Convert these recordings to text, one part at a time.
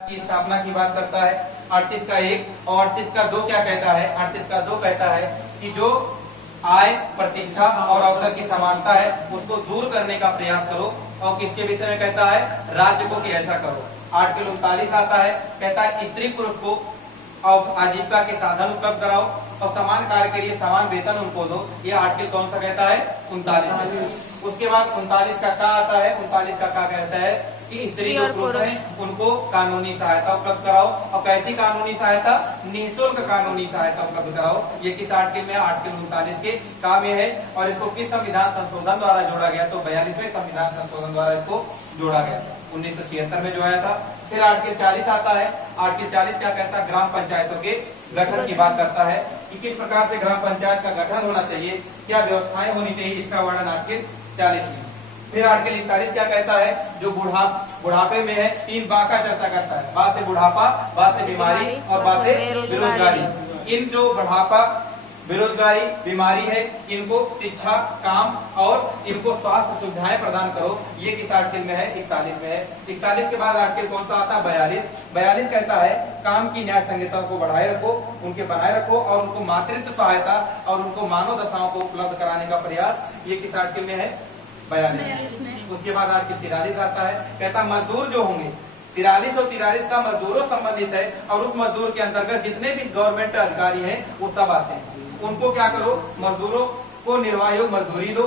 की स्थापना की बात करता है। 38 का 1 और 38 का 2 क्या कहता है? 38 का 2 कहता है कि जो आय, प्रतिष्ठा और अवसर की समानता है उसको दूर करने का प्रयास करो। और किसके विषय में कहता है? राज्य को कि ऐसा करो। आर्टिकल 39 आता है, कहता है स्त्री पुरुष को आजीविका के साधन उपलब्ध कराओ और समान कार्य के लिए समान वेतन उनको दो। ये आर्टिकल कौन सा कहता है? 39। उसके बाद 39 का क्या आता है? 39 का क्या कहता है कि स्त्री और पुरुष हैं उनको कानूनी सहायता उपलब्ध कराओ। और कैसी कानूनी सहायता? निःशुल्क कानूनी सहायता उपलब्ध कराओ। ये किस आर्टिकल में? आर्टिकल 39 के का में है। और इसको किस संविधान संशोधन द्वारा जोड़ा गया? तो 42वें संविधान संशोधन द्वारा इसको जोड़ा गया, 1976 में जो आया था। फिर आर्टिकल 40 आता है। आर्टिकल 40 क्या कहता है? ग्राम पंचायतों के गठन की बात करता है कि किस प्रकार से ग्राम पंचायत का गठन होना चाहिए, क्या व्यवस्थाएं होनी चाहिए, इसका वर्णन आर्टिकल 40 में। फिर आर्टिकल 41 क्या कहता है? जो बुढ़ापे में है 3 बा का चर्चा करता है। बा से बुढ़ापा, बा से बीमारी और बा से बेरोजगारी। इन जो बुढ़ापा, बेरोजगारी, बीमारी है, इनको शिक्षा, काम और इनको स्वास्थ्य सुविधाएं प्रदान करो। ये किस आर्टिकल में है? 41 में है। 41 के बाद आर्टिकल कौन सा आता है? 42 कहता है काम की न्याय संहिता को बढ़ाए रखो, उनके बनाए रखो और उनको मातृत्व सहायता और उनको मानव दशाओं को उपलब्ध कराने का प्रयास। ये किस आर्टिकल में है? 42 में। उसके बाद आर्टिकल 43 आता है, कहता मजदूर जो होंगे 43 और 43 का मजदूरों संबंधित है और उस मजदूर के अंतर्गत जितने भी गवर्नमेंट अधिकारी हैं वो सब आते हैं। उनको क्या करो? मजदूरों को निर्वाह योग मजदूरी दो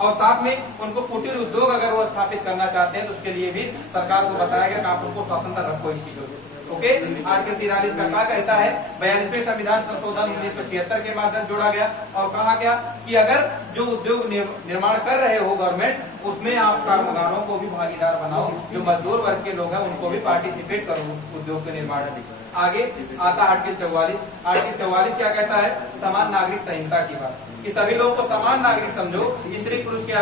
और साथ में उनको कुटीर उद्योग अगर वो स्थापित करना चाहते हैं तो उसके लिए भी सरकार को बताया गया कि आप उनको स्वतंत्र रखो इस चीजों से। ओके, आर्टिकल 43 का क्या कहता है? 42वें संविधान संशोधन 1976 के माध्यम जोड़ा गया और कहा गया कि अगर जो उद्योग निर्माण कर रहे हो गवर्नमेंट, उसमें आप कामगारों को भी भागीदार बनाओ, जो मजदूर वर्ग के लोग हैं उनको भी पार्टिसिपेट करो उस उद्योग के निर्माण में। आगे आता आर्टिकल 44। आर्टिकल 44 क्या कहता है? समान नागरिक संहिता की बात, कि सभी लोगों को समान नागरिक समझो, स्त्री पुरुष के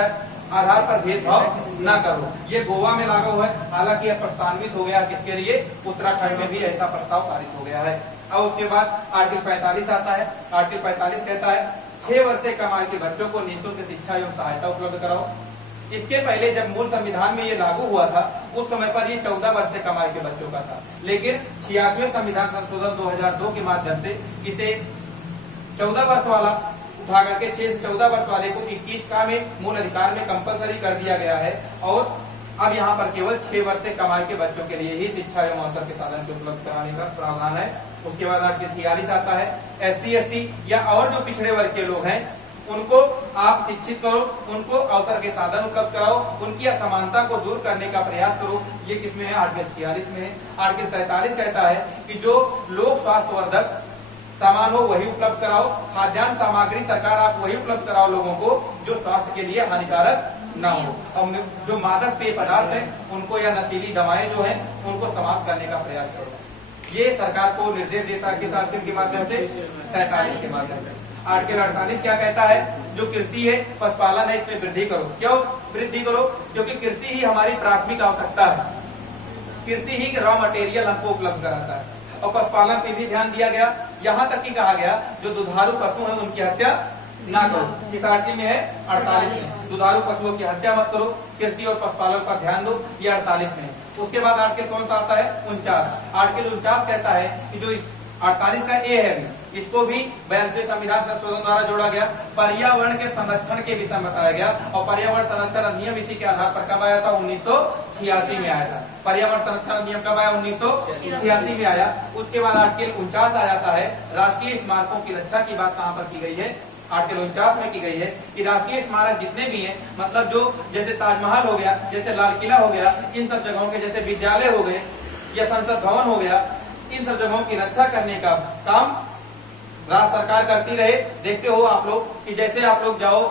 आधार पर भेदभाव न करो। ये गोवा में लागू हुआ है, हालांकि यह प्रस्तावित हो गया किसके लिए? उत्तराखंड में भी ऐसा प्रस्ताव पारित हो गया है। और उसके बाद आर्टिकल 45 आता है। आर्टिकल 45 कहता है 6 वर्ष से कम आयु के बच्चों को निःशुल्क शिक्षा एवं सहायता उपलब्ध कराओ। इसके पहले जब मूल संविधान में ये लागू हुआ था उस समय पर ये 14 वर्ष से कम आयु के बच्चों का था, लेकिन 86वें संविधान संशोधन 2002 के माध्यम से इसे 14 वर्ष वाला उठा करके 6 से 14 वर्ष वाले को 21 का में मूल अधिकार में कंपलसरी कर दिया गया है। और अब यहाँ पर केवल 6 वर्ष से कम आयु के बच्चों के लिए ही शिक्षा एवं अवसर के साधन के उपलब्ध कराने का प्रावधान है। उसके बाद आर्टिकल 46 आता है, SC ST या और जो पिछड़े वर्ग के लोग हैं उनको आप शिक्षित करो, उनको अवसर के साधन उपलब्ध कराओ, उनकी असमानता को दूर करने का प्रयास करो। ये किसमें है? आर्टिकल 46 में है। आर्टिकल 47 कहता है कि जो लोक स्वास्थ्यवर्धक सामान हो वही उपलब्ध कराओ, खाद्यान्न सामग्री सरकार आप वही उपलब्ध कराओ लोगों को जो स्वास्थ्य के लिए हानिकारक न हो। और जो मादक पेय पदार्थ है उनको या नशीली दवाएं जो है उनको समाप्त करने का प्रयास करो। ये सरकार को निर्देश देता है किस आर्टिकल के माध्यम से? 47 के माध्यम से। आर्टिकल 48 क्या कहता है? जो कृषि है, पशुपालन है, इसमें वृद्धि करो। क्यों वृद्धि करो? क्योंकि कृषि ही हमारी प्राथमिक आवश्यकता है, कृषि ही रॉ मटेरियल हमको उपलब्ध कराता है। और पशुपालन पे भी ध्यान दिया गया, यहाँ तक कि कहा गया जो दुधारू पशु है उनकी हत्या ना करो। किस आर्टिकल में है? 48 में। दुधारू पशुओं की हत्या मत करो, कृषि और पशुपालन पर ध्यान दो, ये 48 में है। उसके बाद आर्टिकल कौन सा आता है? 49। आर्टिकल 49 कहता है कि जो 48 का ए है इसको भी 42वें संविधान संशोधन द्वारा जोड़ा गया। पर्यावरण के संरक्षण के विषय में बताया गया और पर्यावरण संरक्षण अधिनियम इसी के आधार पर कब आया था? 1986 में आया था। पर्यावरण संरक्षण अधिनियम कब आया? 1986 में आया। उसके बाद आर्टिकल 49 आ जाता है, राष्ट्रीय स्मारकों की रक्षा की बात कहाँ पर की गई है? आर्टिकल 49 में की गई है कि राष्ट्रीय स्मारक जितने भी हैं, मतलब जो जैसे ताजमहल हो गया, जैसे लाल किला हो गया, इन सब जगहों के जैसे विद्यालय हो गए या संसद भवन हो गया, इन सब जगहों की रक्षा करने का काम राज्य सरकार करती रहे। देखते हो आप लोग कि जैसे आप लोग जाओ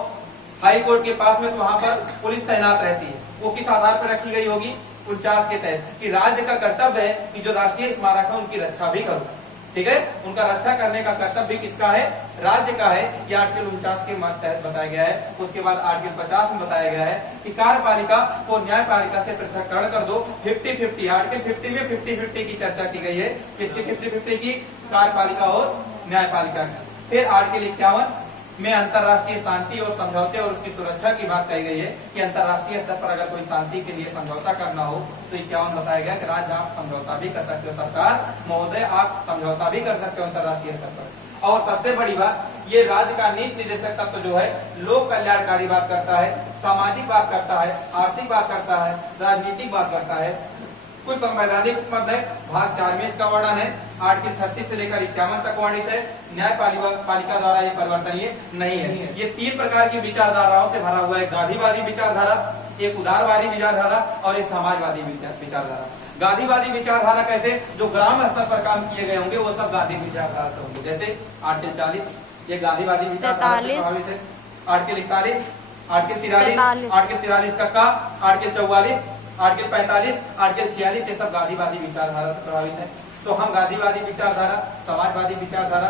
हाई कोर्ट के पास में तो वहां पर पुलिस तैनात रहती है, वो किस आधार पर रखी गई होगी? 49 के तहत कि राज्य का कर्तव्य है कि जो राष्ट्रीय स्मारक है उनकी रक्षा भी करो। ठीक है, उनका रक्षा करने का कर्तव्य भी किसका है? राज्य का है। यह आर्टिकल 49 के तहत बताया गया है। उसके बाद आर्टिकल 50 में बताया गया है कि कार्यपालिका को न्यायपालिका से पृथककरण कर दो। 50-50 आर्टिकल 50 में 50-50 की चर्चा की गई है। किसकी 50-50 की? कार्यपालिका और न्यायपालिका की। फिर आर्टिकल 51 में अंतर्राष्ट्रीय शांति और समझौते और उसकी सुरक्षा की बात कही गई है कि अंतर्राष्ट्रीय स्तर पर अगर कोई शांति के लिए समझौता करना हो तो 51 बताया गया कि राज्य आप समझौता भी कर सकते हो, सरकार महोदय आप समझौता भी कर सकते हो अंतर्राष्ट्रीय स्तर पर। और सबसे बड़ी बात, ये राज्य का नीति निर्देशक तत्व जो है लोक कल्याणकारी बात करता है, सामाजिक बात करता है, आर्थिक बात करता है, राजनीतिक बात करता है। कुछ संवैधानिक उपबंध है, भाग 4 में इसका वर्णन है, आर्टिकल 36 से लेकर 51 तक वर्णित है। न्यायपालिका द्वारा ये परिवर्तनीय नहीं है। ये 3 प्रकार की विचारधाराओं से भरा हुआ है, गांधीवादी विचारधारा, एक उदारवादी विचारधारा और एक समाजवादी विचारधारा। गांधीवादी विचारधारा कैसे, जो ग्राम स्तर पर काम किए गए होंगे वो सब गांधी विचारधारा से होंगे। जैसे आर्टिकल 40 ये गांधीवादी विचारधारा से प्रभावित है, आर्टिकल 41, आर्टिकल 43, आर्टिकल 43 का आर्टिकल 44, आर्टिकल 45, आर्टिकल 46 ये सब गांधीवादी विचारधारा से प्रभावित है। तो हम गांधीवादी विचारधारा, समाजवादी विचारधारा